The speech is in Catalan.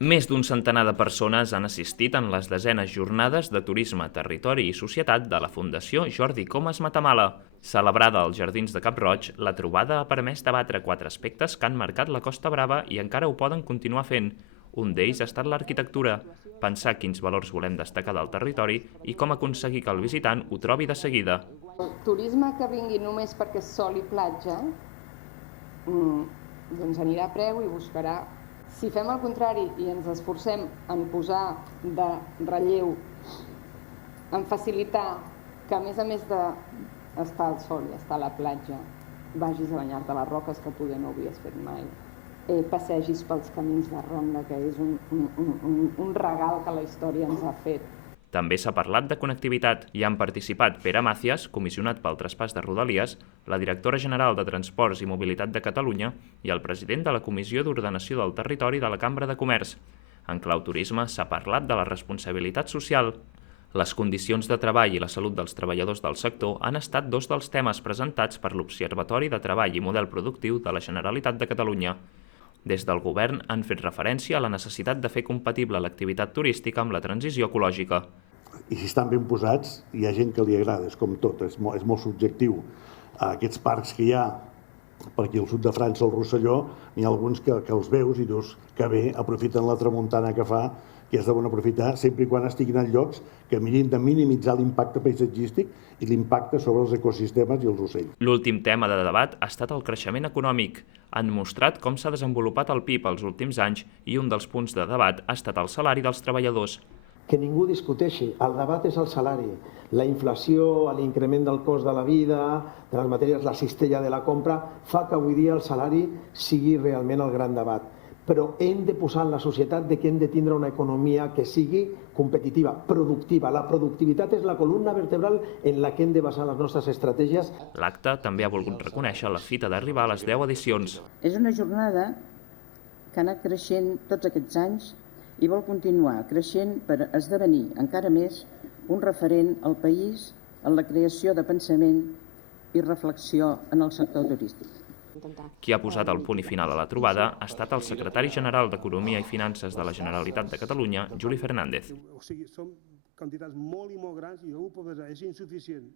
Més d'un centenar de persones han assistit en les desenes jornades de turisme, territori i societat de la Fundació Jordi Comas Matamala. Celebrada als Jardins de Cap-roig, la trobada ha permès debatre 4 aspectes que han marcat la Costa Brava i encara ho poden continuar fent. Un d'ells ha estat l'arquitectura, pensar quins valors volem destacar del territori i com aconseguir que el visitant ho trobi de seguida. El turisme que vingui només perquè és sol i platja, doncs anirà a preu i buscarà. Si fem el contrari i ens esforcem en posar de relleu, en facilitar que a més d'estar al sol i estar a la platja, vagis a banyar-te a les roques que poder no ho havies fet mai, passegis pels camins de ronda, que és un regal que la història ens ha fet. També s'ha parlat de connectivitat. Hi han participat Pere Màcias, comissionat pel traspàs de Rodalies, la directora general de Transports i Mobilitat de Catalunya i el president de la Comissió d'Ordenació del Territori de la Cambra de Comerç. En clau turisme s'ha parlat de la responsabilitat social. Les condicions de treball i la salut dels treballadors del sector han estat 2 dels temes presentats per l'Observatori de Treball i Model Productiu de la Generalitat de Catalunya. Des del govern han fet referència a la necessitat de fer compatible l'activitat turística amb la transició ecològica. I si estan ben posats, hi ha gent que li agrada, és com tot, és molt subjectiu. Aquests parcs que hi ha per aquí al sud de França, al Rosselló, n'hi ha alguns que els veus i dius que bé, aprofiten la tramuntana que fa, que és de bon aprofitar, sempre i quan estiguin en llocs que mirin de minimitzar l'impacte paisatgístic i l'impacte sobre els ecosistemes i els ocells. L'últim tema de debat ha estat el creixement econòmic. Han mostrat com s'ha desenvolupat el PIB els últims anys i un dels punts de debat ha estat el salari dels treballadors. Que ningú discuteixi, el debat és el salari. La inflació, l'increment del cost de la vida, de les matèries, la cistella de la compra, fa que avui dia el salari sigui realment el gran debat. Però hem de posar en la societat que hem de tindre una economia que sigui competitiva, productiva. La productivitat és la columna vertebral en la que hem de basar les nostres estratègies. L'acte també ha volgut reconèixer la fita d'arribar a les 10 edicions. És una jornada que ha anat creixent tots aquests anys i vol continuar creixent per esdevenir encara més un referent al país en la creació de pensament i reflexió en el sector turístic. Qui ha posat el punt i final a la trobada ha estat el secretari general d'Economia i Finances de la Generalitat de Catalunya, Juli Fernández. O sigui, són quantitats molt i molt grans i algú pot pensar, és insuficient.